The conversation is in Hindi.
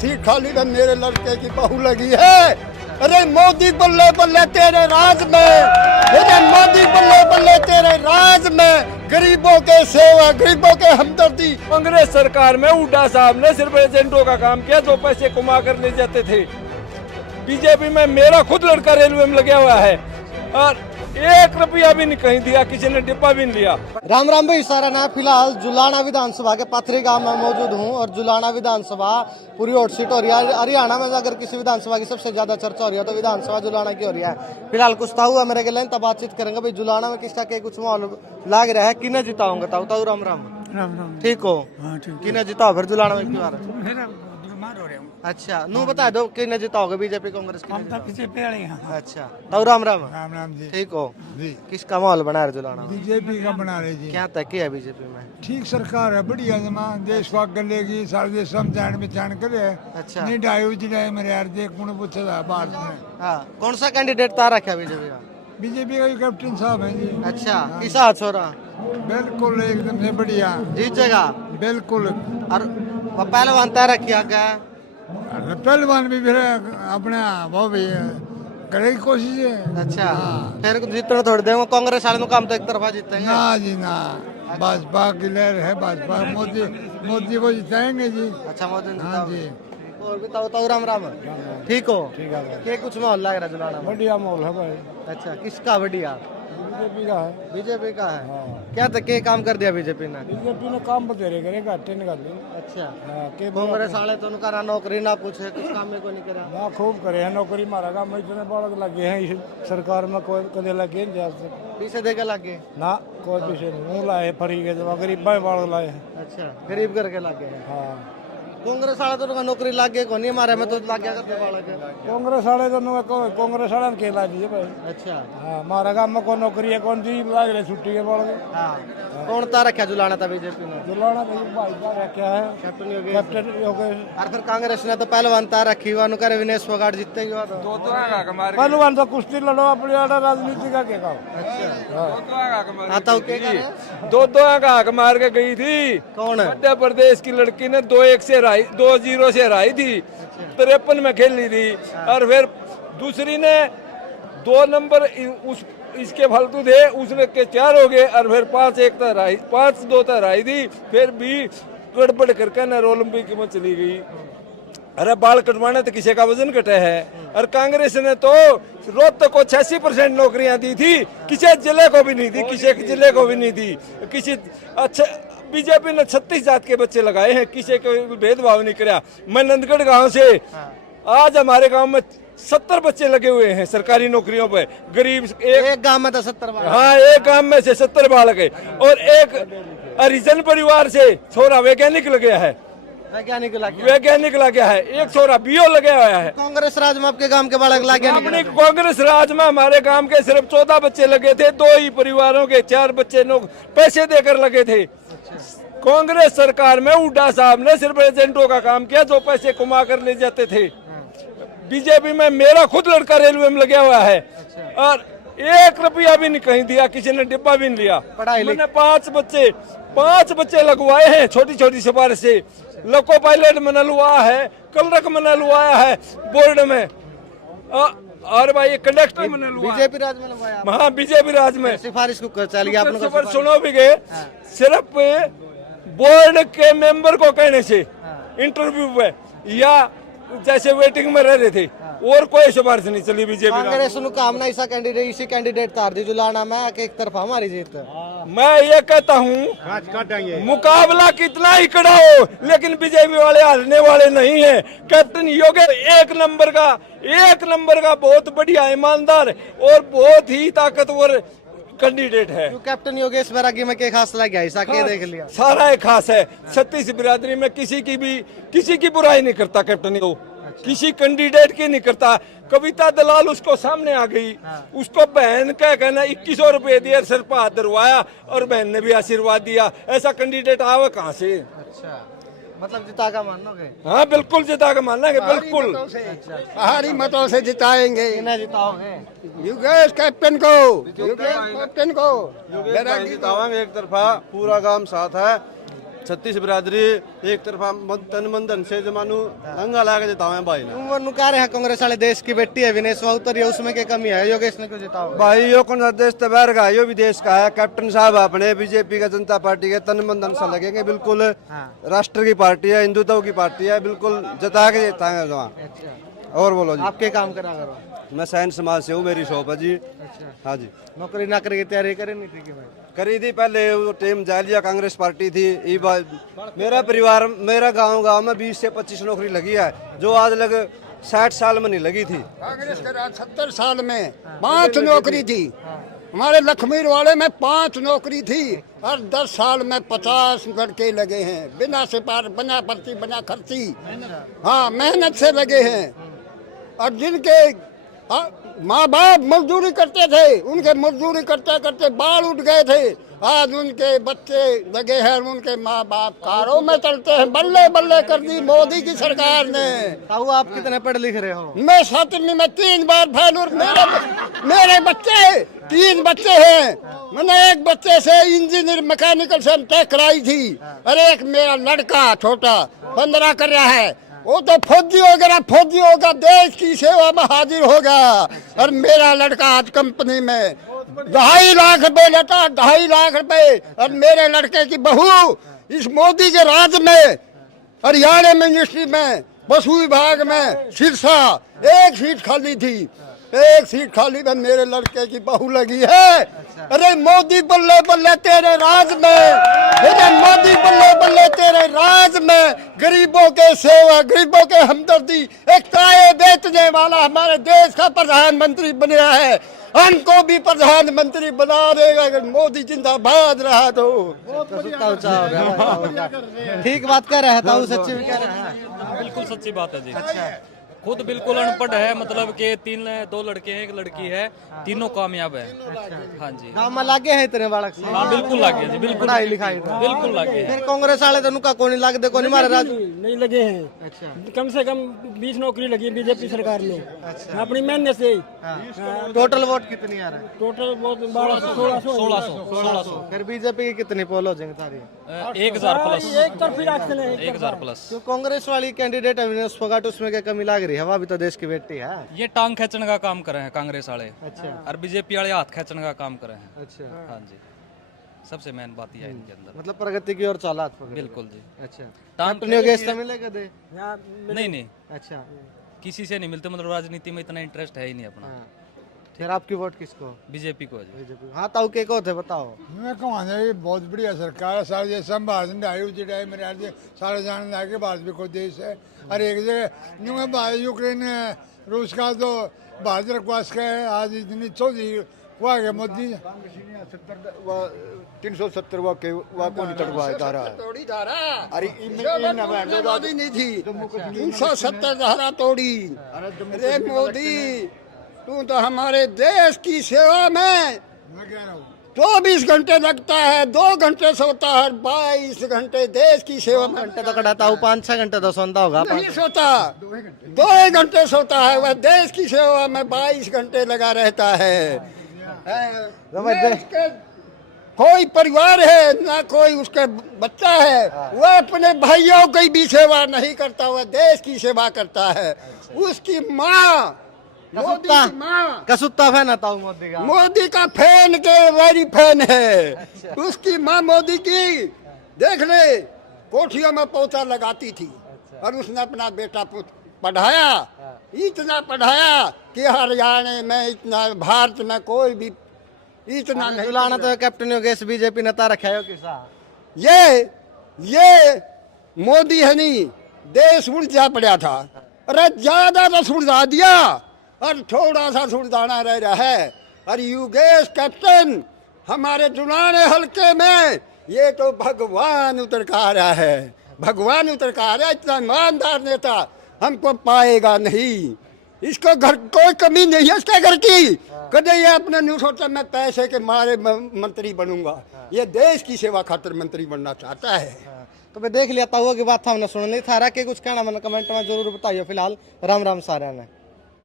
सीट खाली तो मेरे लड़के की बहू लगी है। अरे मोदी बल्ले बल्ले तेरे राज में, अरे मोदी बल्ले बल्ले तेरे राज में, गरीबों के सेवा, गरीबों के हमदर्दी। कांग्रेस सरकार में हुड्डा साहब ने सिर्फ एजेंटों का काम किया, जो पैसे कमा कर ले जाते थे। बीजेपी में मेरा खुद लड़का रेलवे में लगा हुआ है और 1 रुपया भी नहीं कहीं दिया, किसी ने डिब्बा भी नहीं लिया। राम राम भाई, सारा ना फिलहाल जुलाना विधानसभा के पाथरी गांव में मौजूद हूं और जुलाना विधानसभा पूरी हॉट सीट हो रही है। हरियाणा में अगर किसी विधानसभा की सबसे ज्यादा चर्चा हो रही है तो विधानसभा जुलाना की हो रही है। फिलहाल कुछ था हुआ मेरे के लाइन तब बातचीत करेंगे भाई जुलाना में किसका के कुछ माहौल लाग रहा है। किन्हें जिताऊंगा ताऊ? राम राम। राम राम। ठीक हो? हाँ ठीक। किन्हें जिताओ फिर जुलाना में क्यों आ रहा है? मेरा बीमार हो रहा हूँ। अच्छा नू बता दो किन्हें जिताओगे, बीजेपी कांग्रेस हम तो बीजेपी वाले हैं। अच्छा ताऊ राम राम। राम राम जी। ठीक हो? जी। किसका माहौल बना रहे जुलाना में? बीजेपी का बना रहे जी। क्या तक है बीजेपी में? ठीक सरकार है, बढ़िया जमा देश को आगे लेगी, सारे देश समझाण बिछाण करे। अच्छा। नहीं डायो जी डायो मेरे यार देख कौन पूछा था भारत में। हाँ कौन सा कैंडिडेट तार रखा बीजेपी का? बीजेपी का कैप्टन साहब है जी। अच्छा किस हाथ छोरा? बिल्कुल एकदम से बढ़िया, जीतेगा बिल्कुल। और वो पहलवान तय रखिया क्या? पहलवान भी फिर अपने वो भी करेगी कोशिश है। अच्छा हाँ। फिर जीतने थोड़ी देंगे, कांग्रेस वाले काम तो एक तरफा जीतेंगे। ना जी ना, भाजपा की लहर है, भाजपा मोदी को जिताएंगे जी। अच्छा मोदी ने हाँ जिताओगे। जी। और बताओ ताऊ राम राम। ठीक हो? ठीक है। के कुछ माहौल लग रहा है जुलाना में? बढ़िया माहौल है भाई। अच्छा किसका बढ़िया? बीजेपी का है। बीजेपी का है। हाँ। क्या तक के काम कर दिया बीजेपी ने? बीजेपी ने काम बतेरे करे, घाटे निकाले। अच्छा हाँ, के कांग्रेस वाले तो उनका ना नौकरी ना कुछ है, कुछ काम में को नहीं करा। ना खूब करे है नौकरी, मारा काम इतने बड़क लगे हैं इस सरकार में, कोई कदे लगे नहीं जा सकते। पीछे देके लगे ना कोई पीछे नहीं, वो लाए फरी के जमा गरीब भाई बाढ़ लाए हैं। अच्छा गरीब करके लगे हैं। हाँ कांग्रेस वाला तो उनका नौकरी लागे को नहीं, हमारे में तो लाग गया करते बालक है। कांग्रेस वाले तो कांग्रेस वाले के ला दिए भाई। अच्छा हाँ मारा काम में कौन नौकरी है, कौन सी लाग रहे छुट्टी के बाढ़ हाँ कौन ता रखा जुलाना था बीजेपी ने? जुलाना भाई का क्या है, कैप्टन योगेश। कैप्टन योगेश। और फिर कांग्रेस ने तो पहलवान ता रखी हुआ, अनुकर विनेश फोगाट जीतते ही हुआ तो। पहलवान तो कुश्ती लड़ो अपनी राजनीति का क्या? अच्छा आता हूँ क्या दो का हक मार के गई थी। कौन है? मध्य प्रदेश की लड़की ने 2-1 से 2-0 से हराई थी, 53 में खेली थी। और फिर दूसरी ने 2 नंबर उस इसके फालतू थे, उसने के 4 हो गए और फिर 5-1 तक हराई, 5-2 तक हराई थी। फिर भी गड़बड़ करके न ओलंपिक में चली गई। अरे बाल कटवाने तो किसी का वजन घटा है। और कांग्रेस ने तो रोहतक को 86% नौकरियां दी थी, किसी जिले को भी नहीं दी, किसी जिले को भी नहीं दी। किसी अच्छा बीजेपी ने 36 जात के बच्चे लगाए हैं, किसी को भेदभाव नहीं किया। मैं नंदगढ़ गांव से, आज हमारे गांव में 70 बच्चे लगे हुए हैं सरकारी नौकरियों पे। गरीब एक गांव में तो 70 बालक। हाँ एक गांव में से 70 बालक है। और एक हरिजन परिवार से छोरा वैज्ञानिक लगे है, वैज्ञानिक लगे। वैज्ञानिक लगे है। एक छोरा बीओ लगे हुआ है। कांग्रेस राज में आपके गांव के बालक लागे अपनी कांग्रेस राज में हमारे गांव के सिर्फ 14 बच्चे लगे थे, 2 ही परिवारों के 4 बच्चे पैसे देकर लगे थे। कांग्रेस सरकार में हुड्डा साहब ने सिर्फ एजेंटों का काम किया, जो पैसे कमा कर ले जाते थे। बीजेपी में मेरा खुद लड़का रेलवे में लगा हुआ है और 1 रुपया भी नहीं कहीं दिया, किसी ने डिब्बा भी नहीं लिया। मैंने 5 बच्चे लगवाए हैं, छोटी छोटी सिफारिश से। लोको पायलट में नलवा है, कलरक में नलवाया है बोर्ड में, और भाई कंडक्टर में नलवाया। बीजेपी राज में लगवाया। हाँ बीजेपी राज में सिफारिश को कर चल गया आपने सुनो भी गए। सिर्फ बोर्ड के मेंबर को कहने से इंटरव्यू पे या जैसे वेटिंग में रह रहे थे, और कोई सिफारिश नहीं चली बीजेपी। कांग्रेस नु काम ना इसी कैंडिडेट तार दी जुलाना में एक तरफा हमारी जीत। मैं ये कहता हूँ मुकाबला कितना ही कड़ा हो, लेकिन बीजेपी वाले हारने वाले नहीं है। कैप्टन योगेश एक नंबर का बहुत बढ़िया, ईमानदार और बहुत ही ताकतवर कैंडिडेट है। कैप्टन योगेश बैरागी में के खास लग गया, ऐसा के देख लिया। सारा एक खास है। 36 बिरादरी में किसी की बुराई नहीं करता कैप्टन को, किसी कैंडिडेट की नहीं करता। कविता दलाल उसको सामने आ गई, उसको बहन का कहना 2100 रुपए दिए, सिर पर हाथ धरवाया और बहन ने भी आशीर्वाद दिया। ऐसा कैंडिडेट आवे कहाँ से? अच्छा मतलब जिता का मानोगे? हाँ बिल्कुल जिता के मानेंगे, बिल्कुल भारी मतों से जिताएंगे। किन्हें जिताओगे? योगेश कैप्टन को, योगेश कैप्टन को जितावांगे एक तरफा, पूरा गांव साथ है। छत्तीस बिरादरी एक तरफा तन मन धन से जमानू दंगा ला के जितावे हैं भाई ने। तुम कह रहे हैं कांग्रेस वाले देश की बेटी है विनेश उतरी है, उसमें क्या कमी है? योगेश ने क्यों जिताओ? भाई यो कौन सा देश तबार का है, यो भी देश का है। कैप्टन साहब अपने बीजेपी का जनता पार्टी के तन मन धन से लगेंगे, बिल्कुल राष्ट्र की पार्टी है, हिंदुत्व की पार्टी है, बिल्कुल जता के जिताएंगे वहाँ। और बोलो जी। आपके काम करा करो। मैं सैन समाज से हूँ, मेरी शॉप है जी। हाँ जी। नौकरी नाकरी की तैयारी करी नहीं थी कि भाई? करी थी पहले, वो टीम जालिया कांग्रेस पार्टी थी। ये बात मेरा परिवार, मेरा गांव में 20 से 25 नौकरी लगी है, जो आज लग 60 साल में नहीं लगी थी। कांग्रेस के राज 70 साल में 5 नौकरी थी। हमारे लखमीर वाले में 5 नौकरी थी और 10 साल में 50 लड़के लगे हैं, बिना सिपार, बिना पर्ची, बिना खर्ची। हाँ, मेहनत से लगे हैं। और जिनके माँ बाप मजदूरी करते थे, उनके मजदूरी करते करते बाल उठ गए थे, आज उनके बच्चे लगे हैं, उनके माँ बाप कारों में चलते हैं। बल्ले बल्ले कर दी मोदी की सरकार ने। ताऊ आप कितने पढ़े लिख रहे हो? मैं 7वीं में 3 बार फेल और मेरे बच्चे 3 बच्चे हैं। मैंने एक बच्चे से इंजीनियर मैकेनिकल से टेक कराई थी, अरे एक मेरा लड़का छोटा 15 कर रहा है, वो तो फौजी होगा, देश की सेवा में हाजिर होगा। और मेरा लड़का आज कंपनी में 2.5 लाख रुपए लेता, 2.5 लाख रुपए। और मेरे लड़के की बहू इस मोदी के राज में हरियाणा मिनिस्ट्री में पशु विभाग में सिरसा एक सीट खाली थी, एक सीट खाली में मेरे लड़के की बहू लगी है। अरे मोदी बल्ले बल्ले तेरे राज में, अरे मोदी बल्ले बल्ले तेरे राज में, गरीबों के सेवा, गरीबों के हमदर्दी, एक चाय बेचने वाला हमारे देश का प्रधानमंत्री बना है। हमको भी प्रधानमंत्री बना देगा अगर मोदी जिंदाबाद रहा तो। ठीक बात कह रहे हैं ताऊ, सच्ची में कह रहे हैं। बिल्कुल सच्ची बात है जी। खुद बिल्कुल अनपढ़ है, मतलब कि 2 लड़के हैं, 1 लड़की है, तीनों कामयाब है। हाँ जी। गाँव में लागे हैं इतने बालक? हाँ बिल्कुल लागे जी, बिल्कुल पढ़ाई लिखाई बिल्कुल लागे। फिर कांग्रेस वाले तो उनका कौन लाग दे, कौन मारे राज नहीं लगे हैं। अच्छा, कम से कम 20 नौकरी लगी है बीजेपी सरकार में। अच्छा, अपनी मेहनत से। टोटल वोट कितनी आ रहा है? Total vote 1600। फिर बीजेपी की कितनी पोल हो जाएंगे सारी? 1000 प्लस। एक तरफी इलेक्शन है, 1000 प्लस। तो कांग्रेस वाली कैंडिडेट अविनाश फोगाट, उसमें क्या कमी लग रही है? हवा भी तो देश की बेटी है। ये टांग खींचने का काम कर रहे हैं कांग्रेस वाले। अच्छा। और बीजेपी वाले हाथ खींचने का काम कर रहे हैं। अच्छा। हाँ जी, सबसे मेन बात यह है इनके अंदर। मतलब प्रगति की ओर चला। बिल्कुल जी। अच्छा, टांग योगेश से मिलेगा दे? नहीं, अच्छा, किसी से नहीं मिलते, मतलब राजनीति में इतना इंटरेस्ट है ही नहीं अपना। फिर आपकी वोट किसको? बीजेपी को जी। बीजेपी। हाँ ताऊ के को थे बताओ। मैं कहूँ ये बहुत बढ़िया सरकार है, सारे देश में भारत में आई उसी टाइम मेरे आगे सारे जानने आगे भारत भी कोई देश है। और एक जगह यूक्रेन रूस का तो भारत रखवास का है, आज इतनी चौधरी हुआ गया मोदी 370 के कौन तड़वाए धारा अरे मोदी नहीं थी 370 धारा तोड़ी। अरे मोदी तू तो हमारे देश की सेवा में मैं कह रहा हूँ 24 घंटे लगता है, 2 घंटे सोता है, 22 घंटे देश की सेवा में। घंटे तो कटाता हूँ, 5-6 घंटे तो सोता होगा। नहीं सोता, 2 घंटे सोता है, वह देश की सेवा में 22 घंटे लगा रहता है। देश के कोई परिवार है ना कोई उसके बच्चा है, वह अपने भाइयों की भी सेवा नहीं करता, वह देश की सेवा करता है। उसकी माँ मोदी की माँ कसुत्ता फैन है ताऊ मोदी का? मोदी का फैन के वेरी फैन है। उसकी माँ मोदी की देख ले कोठियों में पोता लगाती थी और उसने अपना बेटा पढ़ाया, इतना पढ़ाया कि हरियाणा में इतना, भारत में कोई भी इतना नहीं। जुलाना तो कैप्टन योगेश बीजेपी नेता रखा है किसा? ये मोदी है नहीं, देश उलझा पड़ा था। अरे ज्यादा तो सुलझा दिया और थोड़ा सा सुलझाना रह रहा है। और योगेश कैप्टन हमारे जुलाने हल्के में ये तो भगवान उतर का आ रहा है, भगवान उतर का आ रहा है। इतना ईमानदार नेता हमको पाएगा नहीं, इसको घर कोई कमी नहीं है इसके घर की। कदे ये अपने नहीं सोचा मैं पैसे के मारे मंत्री बनूंगा, ये देश की सेवा खातिर मंत्री बनना चाहता है। तो मैं देख लिया ताऊ की बात था, हमने सुन नहीं था। के कुछ कहना मैंने कमेंट में जरूर बताइए। फिलहाल राम राम सारे ने।